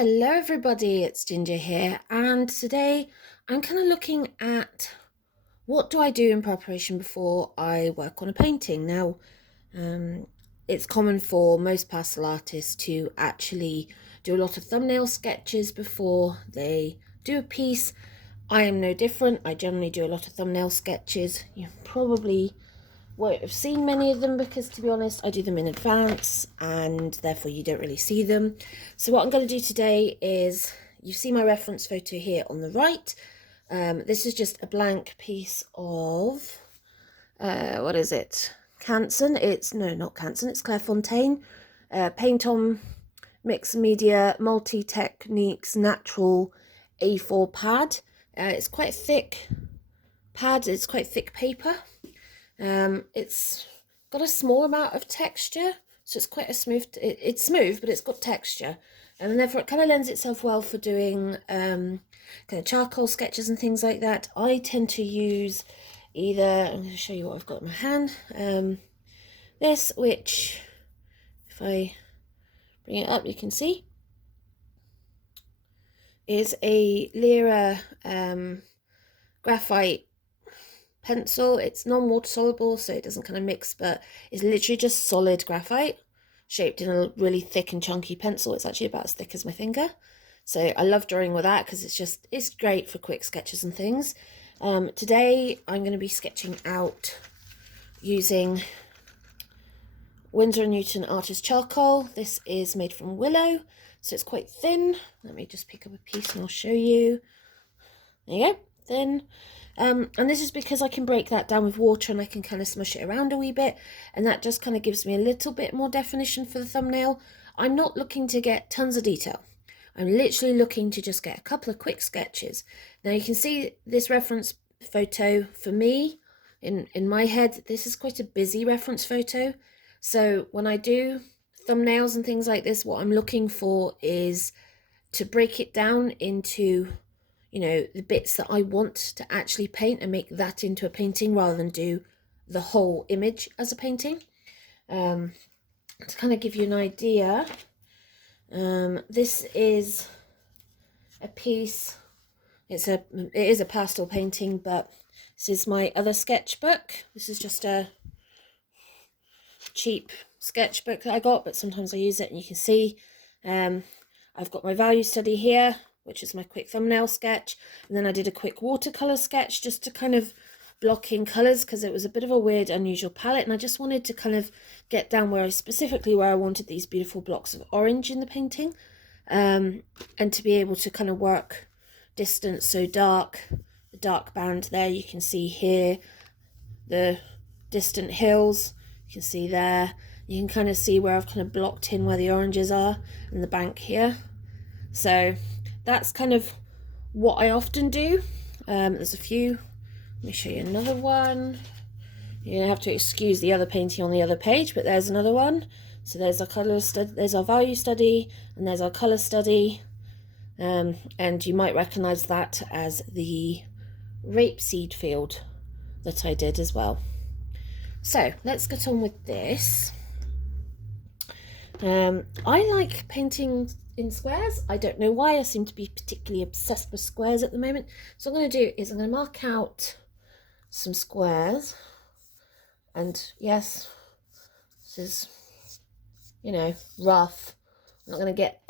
Hello everybody, it's Ginger here, and today I'm kind of looking at what do I do in preparation before I work on a painting. Now, it's common for most pastel artists to actually do a lot of thumbnail sketches before they do a piece. I am no different. I generally do a lot of thumbnail sketches. You probably won't have seen many of them because, to be honest, I do them in advance and therefore you don't really see them. So what I'm going to do today is, you see my reference photo here on the right. This is just a blank piece of, what is it? Canson. It's, no, not Canson, it's Clairefontaine. Paint on Mixed Media Multi Techniques Natural A4 pad. It's quite thick pad, it's quite thick paper. It's got a small amount of texture, so it's quite a smooth, it's smooth, but it's got texture, and therefore it kind of lends itself well for doing kind of charcoal sketches and things like that. I tend to use either, I'm going to show you what I've got in my hand, this, which if I bring it up you can see, is a Lyra graphite pencil. It's non-water soluble, so it doesn't kind of mix, but it's literally just solid graphite shaped in a really thick and chunky pencil. It's actually about as thick as my finger, so I love drawing with that because it's great for quick sketches and things. Today I'm going to be sketching out using Winsor & Newton Artist Charcoal. This is made from willow, so it's quite thin. Let me just pick up a piece and I'll show you. There you go, thin. And this is because I can break that down with water and I can kind of smush it around a wee bit, and that just kind of gives me a little bit more definition for the thumbnail. I'm not looking to get tons of detail. I'm literally looking to just get a couple of quick sketches. Now you can see this reference photo for me, in my head, this is quite a busy reference photo. So when I do thumbnails and things like this, what I'm looking for is to break it down into, you know, the bits that I want to actually paint and make that into a painting rather than do the whole image as a painting. To kind of give you an idea, this is a piece, it is a pastel painting, but this is my other sketchbook. This is just a cheap sketchbook that I got, but sometimes I use it, and you can see I've got my value study here, which is my quick thumbnail sketch, and then I did a quick watercolor sketch just to kind of block in colors because it was a bit of a weird, unusual palette, and I just wanted to kind of get down where I wanted these beautiful blocks of orange in the painting, and to be able to kind of work distance. So the dark band there, you can see here the distant hills, you can see there, you can kind of see where I've kind of blocked in where the oranges are, and the bank here. So that's kind of what I often do. There's a few. Let me show you another one. You're gonna have to excuse the other painting on the other page, but there's another one. So there's our color study, there's our value study, and there's our color study. And you might recognize that as the rapeseed field that I did as well. So let's get on with this. I like painting in squares. I don't know why, I seem to be particularly obsessed with squares at the moment. So what I'm going to do is I'm going to mark out some squares, and yes, this is, you know, rough. I'm not going to get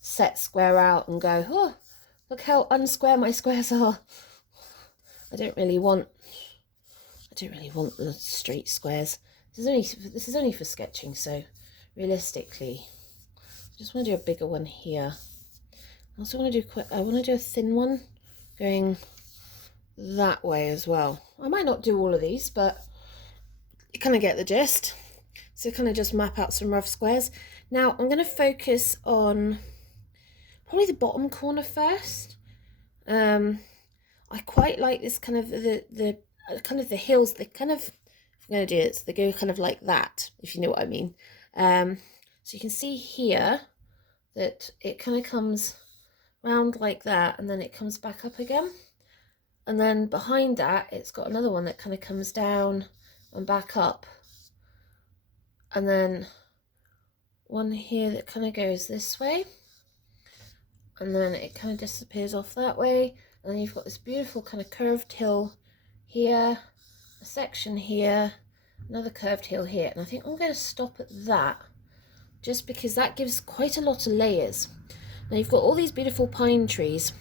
set square out and go, oh, look how unsquare my squares are. I don't really want the straight squares. This is only for sketching, so realistically I just want to do a bigger one here. I also want to do a thin one going that way as well. I might not do all of these, but you kind of get the gist. So kind of just map out some rough squares. Now I'm going to focus on probably the bottom corner first. I quite like this kind of the kind of the hills. They kind of, if I'm going to do it, so they go kind of like that, if you know what I mean. So you can see here that it kind of comes round like that, and then it comes back up again, and then behind that it's got another one that kind of comes down and back up, and then one here that kind of goes this way, and then it kind of disappears off that way, and then you've got this beautiful kind of curved hill here, a section here, another curved hill here, and I think I'm going to stop at that just because that gives quite a lot of layers. Now you've got all these beautiful pine trees,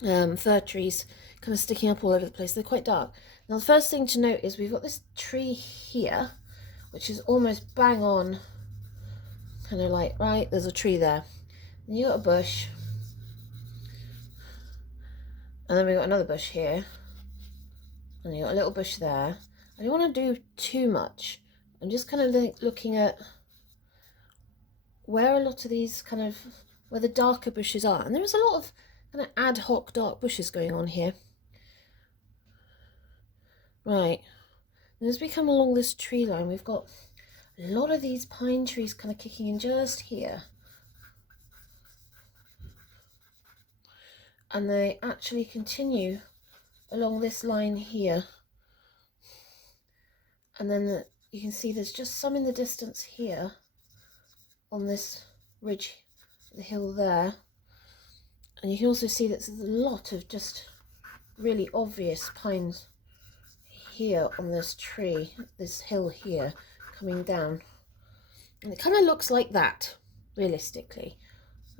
fir trees, kind of sticking up all over the place. They're quite dark. Now the first thing to note is we've got this tree here, which is almost bang on, kind of like, right, there's a tree there. And you got a bush, and then we've got another bush here, and you got a little bush there. I don't want to do too much. I'm just kind of looking at where a lot of these kind of, where the darker bushes are. And there's a lot of kind of ad hoc dark bushes going on here. Right, and as we come along this tree line, we've got a lot of these pine trees kind of kicking in just here. And they actually continue along this line here. And then you can see there's just some in the distance here on this ridge, the hill there. And you can also see that there's a lot of just really obvious pines here on this tree, this hill here, coming down. And it kind of looks like that, realistically.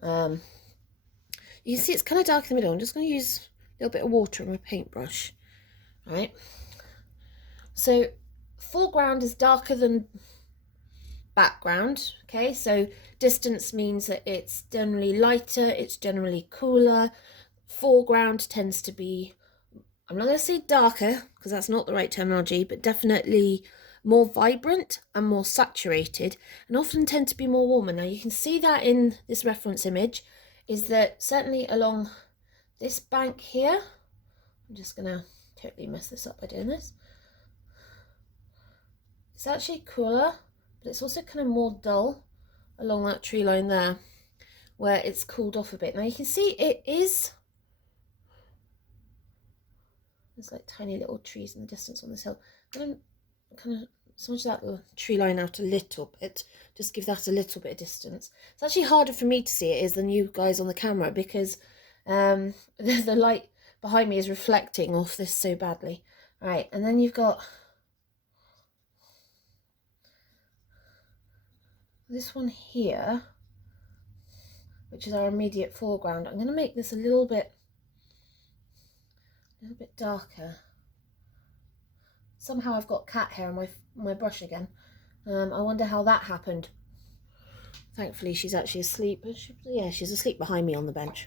You can see it's kind of dark in the middle. I'm just going to use a little bit of water on my paintbrush. Right. So foreground is darker than background. Okay, so distance means that it's generally lighter, it's generally cooler. Foreground tends to be, I'm not going to say darker because that's not the right terminology, but definitely more vibrant and more saturated, and often tend to be more warmer. Now you can see that in this reference image, is that certainly along this bank here, I'm just going to totally mess this up by doing this. It's actually cooler, but it's also kind of more dull along that tree line there, where it's cooled off a bit. Now you can see it is, there's like tiny little trees in the distance on this hill. I'm going to kind of smudge that little tree line out a little bit, just give that a little bit of distance. It's actually harder for me to see it is than you guys on the camera, because the light behind me is reflecting off this so badly. All right, and then you've got this one here, which is our immediate foreground. I'm going to make this a little bit darker. Somehow I've got cat hair on my brush again. I wonder how that happened. Thankfully she's actually asleep. Yeah, she's asleep behind me on the bench.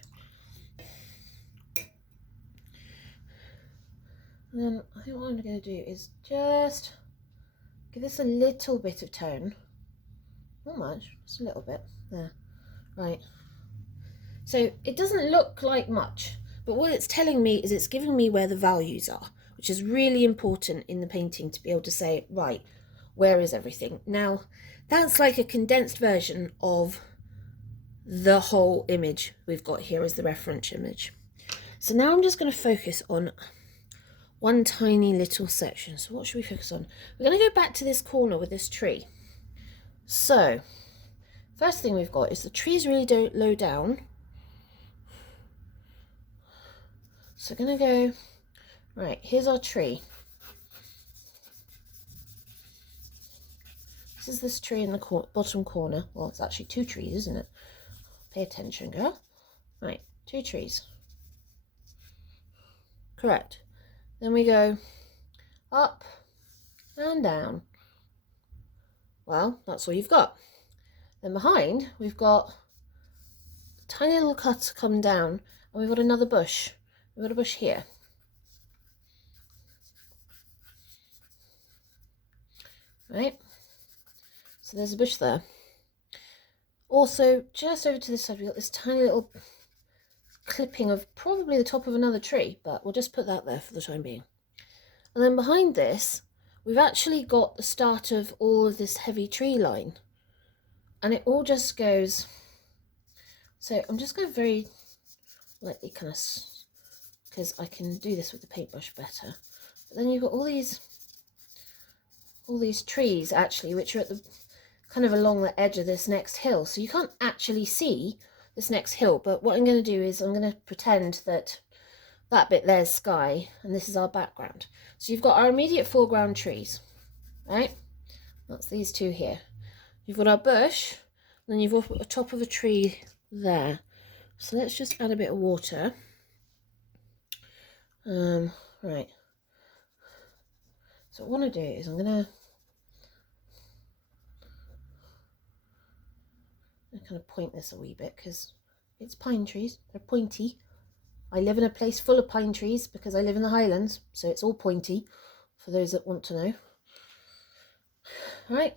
And then I think what I'm going to do is just give this a little bit of tone. Not much, just a little bit. There. Right. So it doesn't look like much, but what it's telling me is it's giving me where the values are, which is really important in the painting to be able to say, right, where is everything? Now, that's like a condensed version of the whole image we've got here as the reference image. So now I'm just going to focus on one tiny little section. So what should we focus on? We're going to go back to this corner with this tree. So, first thing we've got is the tree's really low down. So we're going to go, right, here's our tree. This is this tree in the bottom corner. Well, it's actually two trees, isn't it? Pay attention, girl. Right, two trees. Correct. Then we go up and down. Well, that's all you've got. Then behind, we've got a tiny little cut come down, and we've got another bush. We've got a bush here. Right? So there's a bush there. Also, just over to this side, we've got this tiny little clipping of probably the top of another tree, but we'll just put that there for the time being. And then behind this, we've actually got the start of all of this heavy tree line. And it all just goes, so I'm just going to very lightly kind of, because I can do this with the paintbrush better. But then you've got all these trees actually, which are at the kind of along the edge of this next hill. So you can't actually see this next hill, but what I'm going to do is I'm going to pretend that that bit there's sky and this is our background. So you've got our immediate foreground trees, right? That's these two here. You've got our bush, and then you've got the top of a tree there. So let's just add a bit of water. Right. So what I want to do is I'm going to kind of point this a wee bit because it's pine trees. They're pointy. I live in a place full of pine trees because I live in the Highlands, so it's all pointy for those that want to know. Right.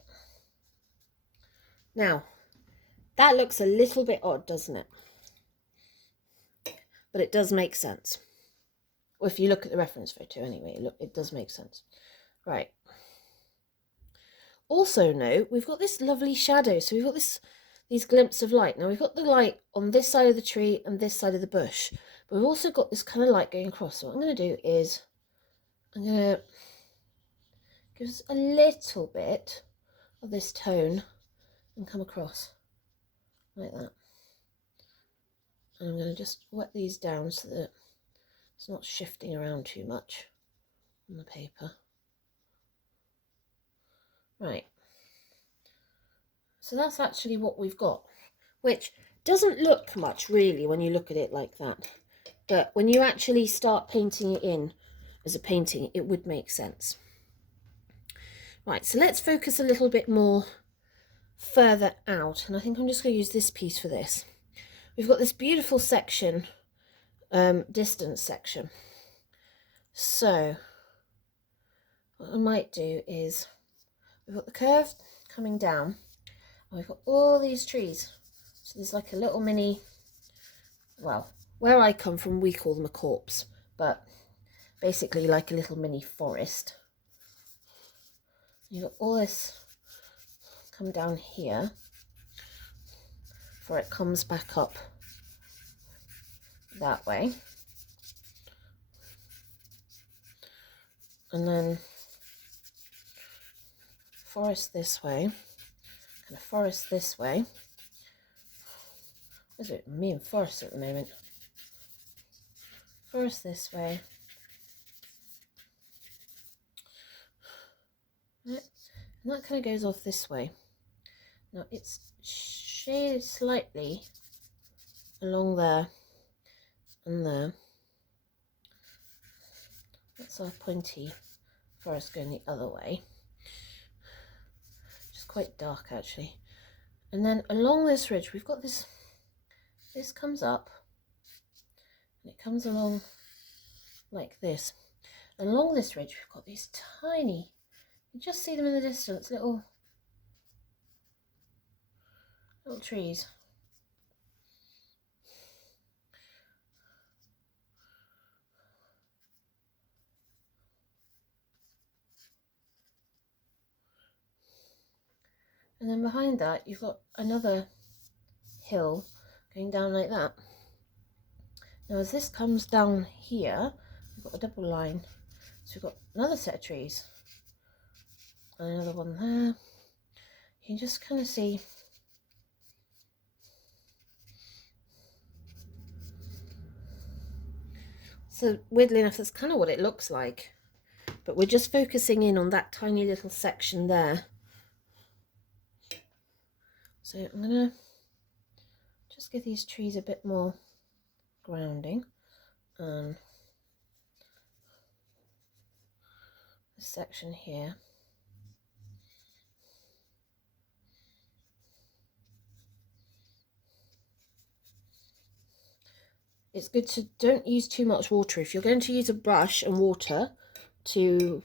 Now, that looks a little bit odd, doesn't it? But it does make sense. Well, if you look at the reference photo anyway, look, it does make sense. Right. Also note, we've got this lovely shadow. So we've got these glimpses of light. Now we've got the light on this side of the tree and this side of the bush. But we've also got this kind of light going across. So what I'm going to do is I'm going to give us a little bit of this tone and come across like that. And I'm going to just wet these down so that it's not shifting around too much on the paper. Right. So that's actually what we've got, which doesn't look much really when you look at it like that. But when you actually start painting it in as a painting, it would make sense. Right, so let's focus a little bit more further out. And I think I'm just going to use this piece for this. We've got this beautiful section, distance section. So what I might do is, we've got the curve coming down, and we've got all these trees. So there's like a little mini, well, where I come from, we call them a copse, but basically like a little mini forest. You've got all this come down here before it comes back up that way. And then forest this way, kind of forest this way. What is it? Me and forest at the moment. Forest this way. Right. And that kind of goes off this way. Now it's shaded slightly along there and there. That's our pointy forest going the other way. Just quite dark actually. And then along this ridge we've got this comes up and it comes along like this. And along this ridge we've got these tiny, you just see them in the distance, little trees. And then behind that you've got another hill going down like that. Now as this comes down here, we've got a double line. So we've got another set of trees. And another one there. You can just kind of see so weirdly enough that's kind of what it looks like, but we're just focusing in on that tiny little section there. So I'm gonna just give these trees a bit more grounding, and this section here. It's good to don't use too much water. If you're going to use a brush and water to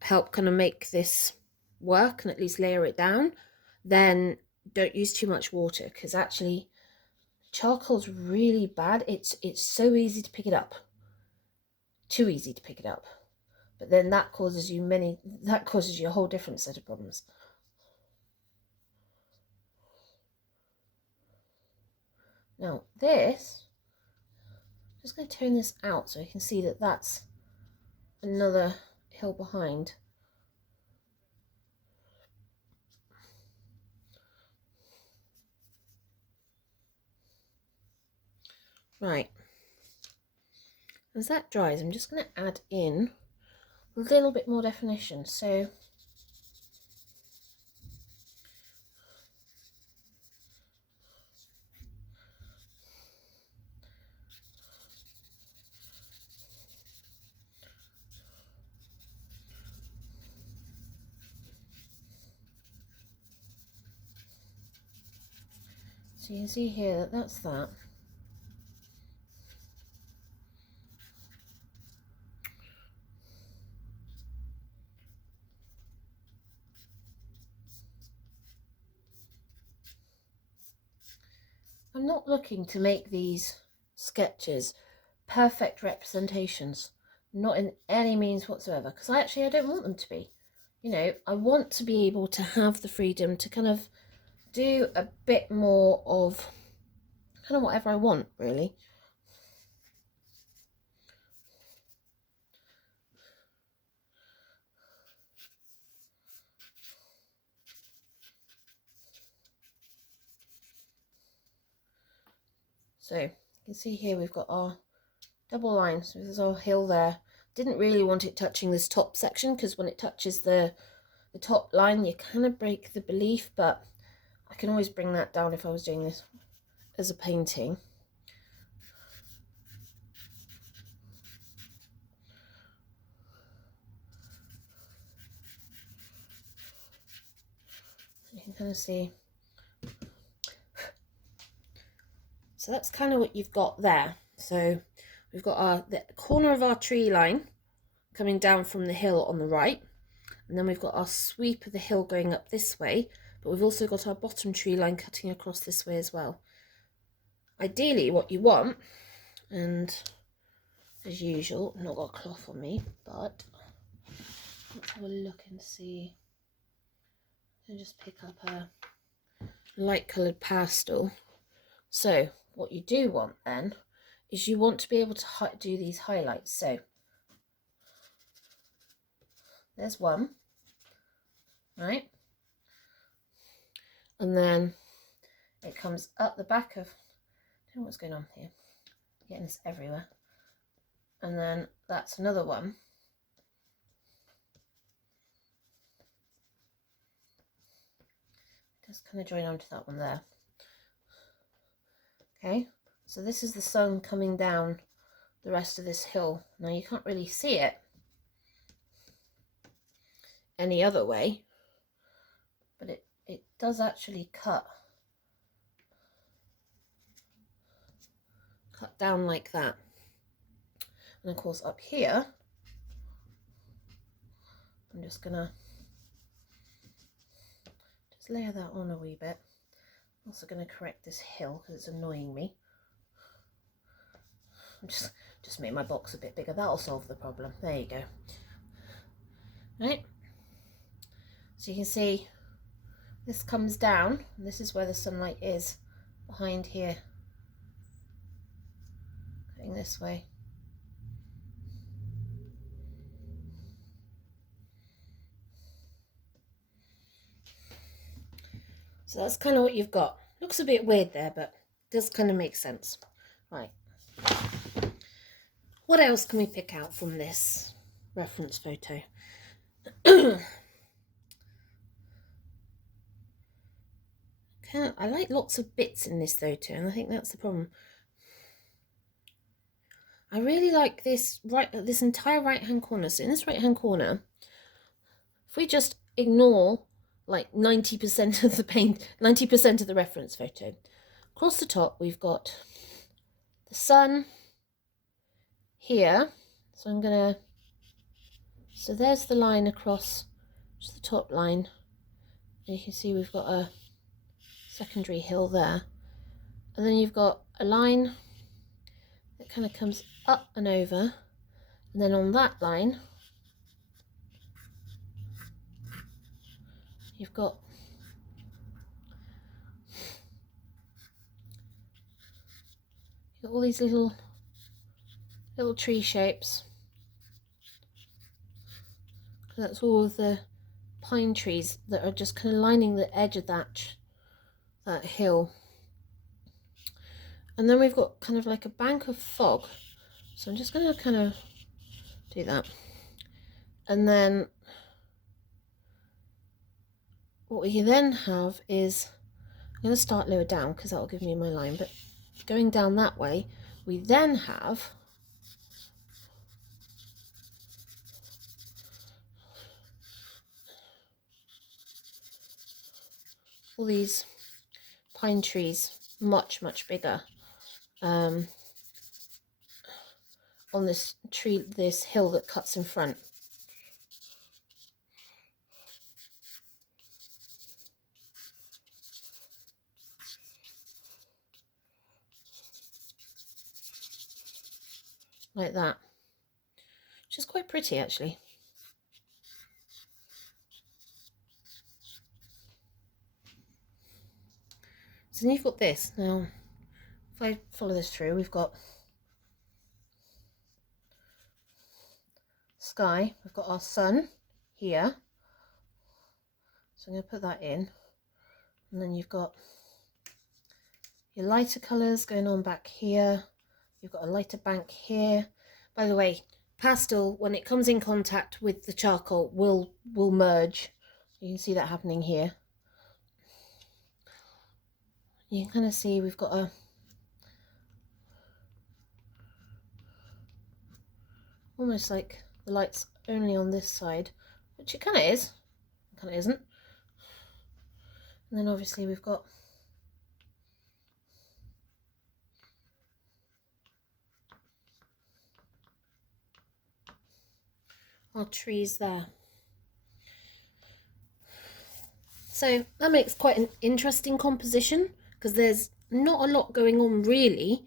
help kind of make this work and at least layer it down, then don't use too much water, because actually charcoal's really bad. It's so easy to pick it up, too easy to pick it up, but then that causes you a whole different set of problems. Now this, I'm just going to turn this out so you can see that that's another hill behind. Right, as that dries, I'm just going to add in a little bit more definition. So you can see here that that's that. I'm not looking to make these sketches perfect representations, not in any means whatsoever, because I don't want them to be. You know, I want to be able to have the freedom to kind of do a bit more of kind of whatever I want, really. So you can see here we've got our double lines. So there's our hill there. Didn't really want it touching this top section, because when it touches the top line you kind of break the belief, but I can always bring that down if I was doing this as a painting. You can kind of see. So that's kind of what you've got there. So we've got the corner of our tree line coming down from the hill on the right, and then we've got our sweep of the hill going up this way, but we've also got our bottom tree line cutting across this way as well. Ideally what you want, and as usual, I've not got a cloth on me, but let's have a look and see. I'll just pick up a light coloured pastel. So what you do want then is you want to be able to do these highlights. So there's one, right? And then it comes up the back of, I don't know what's going on here, I'm getting this everywhere. And then that's another one. Just kind of join onto that one there. Okay, so this is the sun coming down the rest of this hill. Now you can't really see it any other way, but it does actually cut down like that. And of course up here, I'm just gonna layer that on a wee bit. I'm also going to correct this hill because it's annoying me. Just make my box a bit bigger. That'll solve the problem. There you go. Right. So you can see this comes down, and this is where the sunlight is, behind here. Going this way. So that's kind of what you've got. Looks a bit weird there, but does kind of make sense. Right. What else can we pick out from this reference photo? I like lots of bits in this photo, and I think that's the problem. I really like this entire right hand corner. So in this right hand corner, if we just ignore like 90% of the paint, 90% of the reference photo, across the top we've got the sun here. So so there's the line across, just the top line. And you can see we've got a secondary hill there. And then you've got a line that kind of comes up and over. And then on that line, you've got all these little tree shapes. That's all of the pine trees that are just kind of lining the edge of that hill. And then we've got kind of like a bank of fog. So I'm just going to kind of do that. And then what we then have is, I'm going to start lower down because that will give me my line, but going down that way, we then have all these pine trees, much bigger, on this tree, this hill that cuts in front. Like that, which is quite pretty actually. So then you've got this. Now, if I follow this through, we've got sky, we've got our sun here. So I'm going to put that in. And then you've got your lighter colours going on back here. You've got a lighter bank here. By the way, pastel, when it comes in contact with the charcoal, will merge. You can see that happening here. You can kind of see we've got a almost like the light's only on this side, which it kind of is, kind of isn't. And then obviously we've got our trees there. So that makes quite an interesting composition because there's not a lot going on really,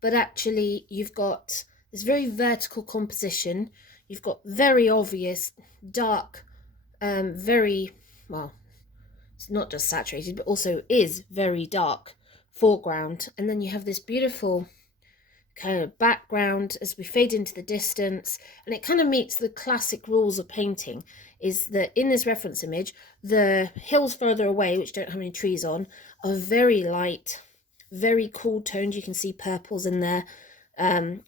but actually you've got this very vertical composition. You've got very obvious dark, very, well, it's not just saturated, but also is very dark foreground. And then you have this beautiful kind of background as we fade into the distance, and it kind of meets the classic rules of painting, is that in this reference image, the hills further away, which don't have any trees on, are very light, very cool toned. You can see purples in there,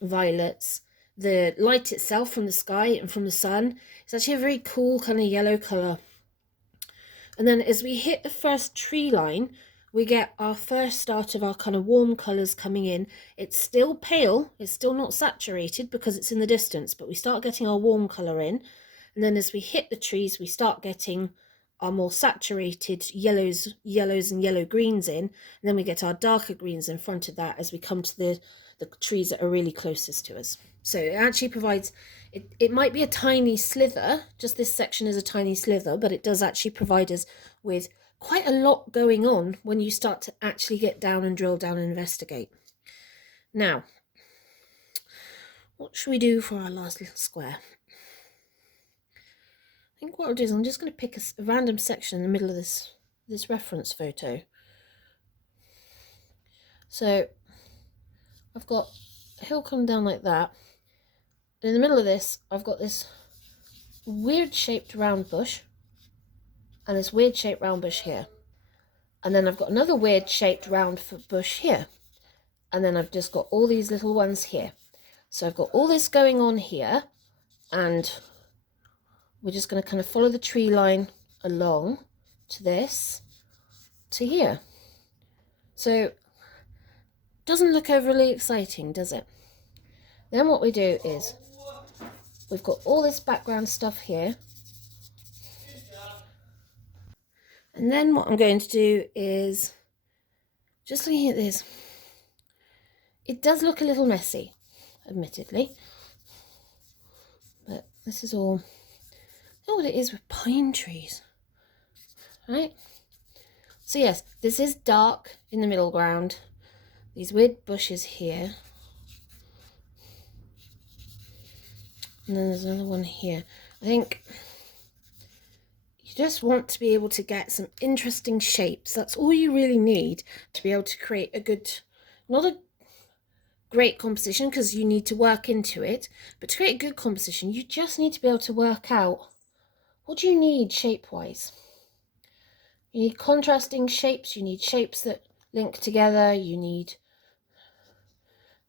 violets. The light itself from the sky and from the sun is actually a very cool kind of yellow colour. And then as we hit the first tree line, we get our first start of our kind of warm colours coming in. It's still pale, it's still not saturated because it's in the distance, but we start getting our warm colour in. And then as we hit the trees, we start getting our more saturated yellows and yellow greens in. And then we get our darker greens in front of that as we come to the trees that are really closest to us. So it actually provides, it might be a tiny slither, just this section is a tiny slither, but it does actually provide us with quite a lot going on when you start to actually get down and drill down and investigate. Now, what should we do for our last little square? I think what I'll do is I'm just going to pick a random section in the middle of this reference photo. So I've got a hill coming down like that. And in the middle of this, I've got this weird shaped round bush and this weird shaped round bush here. And then I've got another weird shaped round bush here. And then I've just got all these little ones here. So I've got all this going on here, and we're just going to kind of follow the tree line along to this, to here. So doesn't look overly exciting, does it? Then what we do is we've got all this background stuff here. And then what I'm going to do is, just looking at this, it does look a little messy, admittedly. But this is all, you know what it is with pine trees, right? So yes, this is dark in the middle ground. These weird bushes here. And then there's another one here. I think you just want to be able to get some interesting shapes. That's all you really need to be able to create a good, not a great composition because you need to work into it, but to create a good composition, you just need to be able to work out what do you need shape-wise. You need contrasting shapes, you need shapes that link together, you need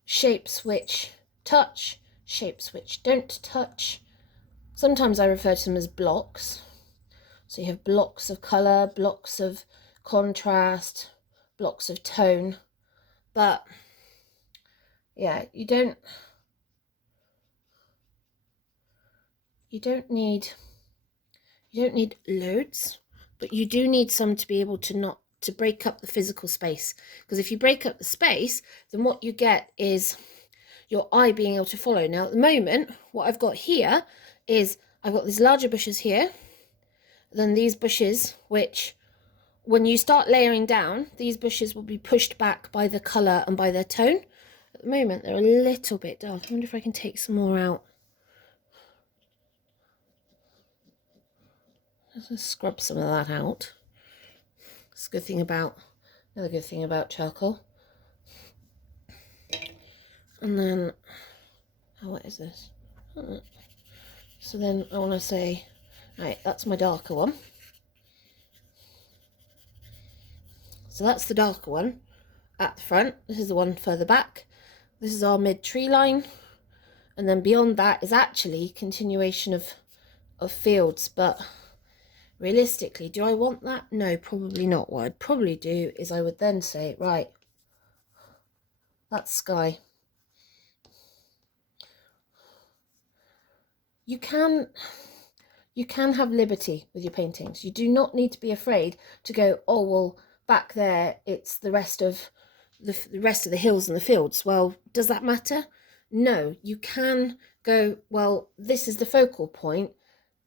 shapes which touch, shapes which don't touch. Sometimes I refer to them as blocks. So you have blocks of colour, blocks of contrast, blocks of tone. But yeah, you don't need loads, but you do need some to be able to break up the physical space. Because if you break up the space, then what you get is your eye being able to follow. Now at the moment, what I've got here is I've got these larger bushes here, then these bushes, which when you start layering down, these bushes will be pushed back by the colour and by their tone. At the moment, they're a little bit dark. I wonder if I can take some more out. Let's scrub some of that out. It's a good thing about, another good thing about charcoal. And then, oh, what is this? So then I want to say, right, that's my darker one. So that's the darker one at the front. This is the one further back. This is our mid tree line. And then beyond that is actually continuation of fields. But realistically, do I want that? No, probably not. What I'd probably do is I would then say, right, that's sky. You can have liberty with your paintings. You do not need to be afraid to go, oh, well, back there, it's the rest of the hills and the fields. Well, does that matter? No, you can go, well, this is the focal point,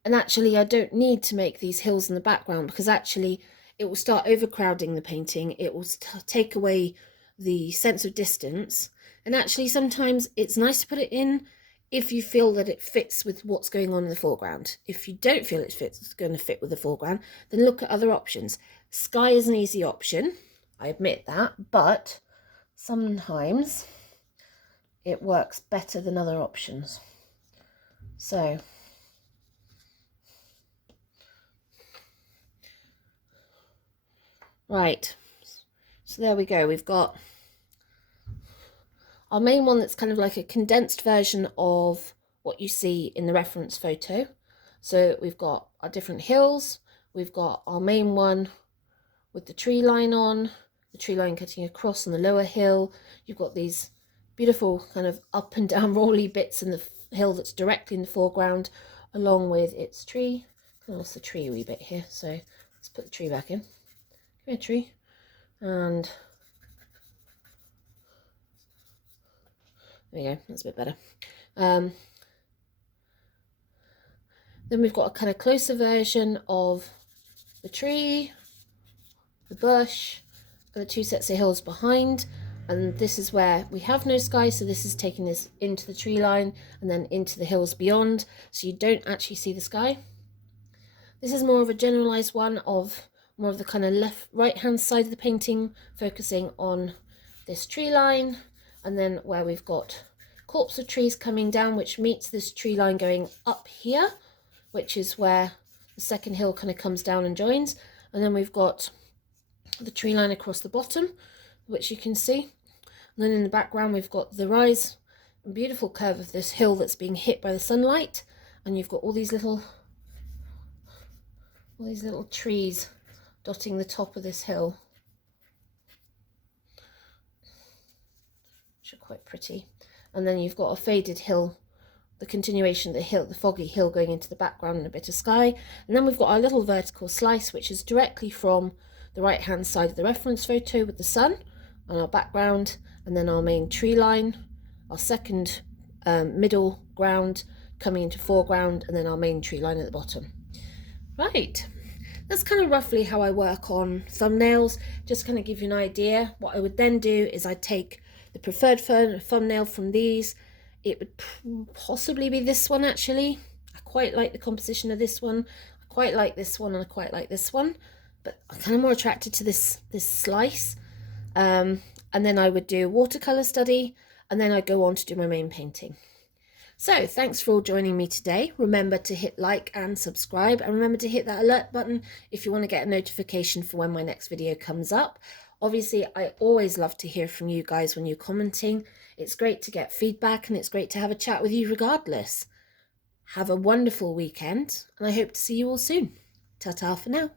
and actually I don't need to make these hills in the background, because actually it will start overcrowding the painting. It will take away the sense of distance. And actually sometimes it's nice to put it in if you feel that it fits with what's going on in the foreground. If you don't feel it's going to fit with the foreground, then look at other options. Sky is an easy option, I admit that, but sometimes it works better than other options. So right, so there we go. We've got our main one that's kind of like a condensed version of what you see in the reference photo. So we've got our different hills, we've got our main one with the tree line on, the tree line cutting across on the lower hill. You've got these beautiful kind of up and down rolly bits in the hill that's directly in the foreground, along with its tree. I lost the tree a wee bit here, so let's put the tree back in. Come here, tree. And there you go, that's a bit better. Then we've got a kind of closer version of the tree, the bush, and the two sets of hills behind. And this is where we have no sky, so this is taking this into the tree line and then into the hills beyond, so you don't actually see the sky. This is more of a generalized one of more of the kind of right hand side of the painting, focusing on this tree line, and then where we've got corps of trees coming down, which meets this tree line going up here, which is where the second hill kind of comes down and joins. And then we've got the tree line across the bottom, which you can see. And then in the background, we've got the rise and beautiful curve of this hill that's being hit by the sunlight. And you've got all these little trees dotting the top of this hill, which are quite pretty. And then you've got a faded hill, the continuation of the hill, the foggy hill going into the background and a bit of sky. And then we've got our little vertical slice, which is directly from the right hand side of the reference photo with the sun on our background, and then our main tree line, our second middle ground coming into foreground, and then our main tree line at the bottom. Right, that's kind of roughly how I work on thumbnails. Just kind of give you an idea. What I would then do is I'd take the preferred thumbnail from these. It would possibly be this one, actually. I quite like the composition of this one. I quite like this one, and I quite like this one, but I'm kind of more attracted to this slice. And then I would do watercolor study, and then I'd go on to do my main painting. So thanks for all joining me today. Remember to hit like and subscribe, and remember to hit that alert button if you want to get a notification for when my next video comes up. Obviously, I always love to hear from you guys when you're commenting. It's great to get feedback and it's great to have a chat with you regardless. Have a wonderful weekend, and I hope to see you all soon. Ta-ta for now.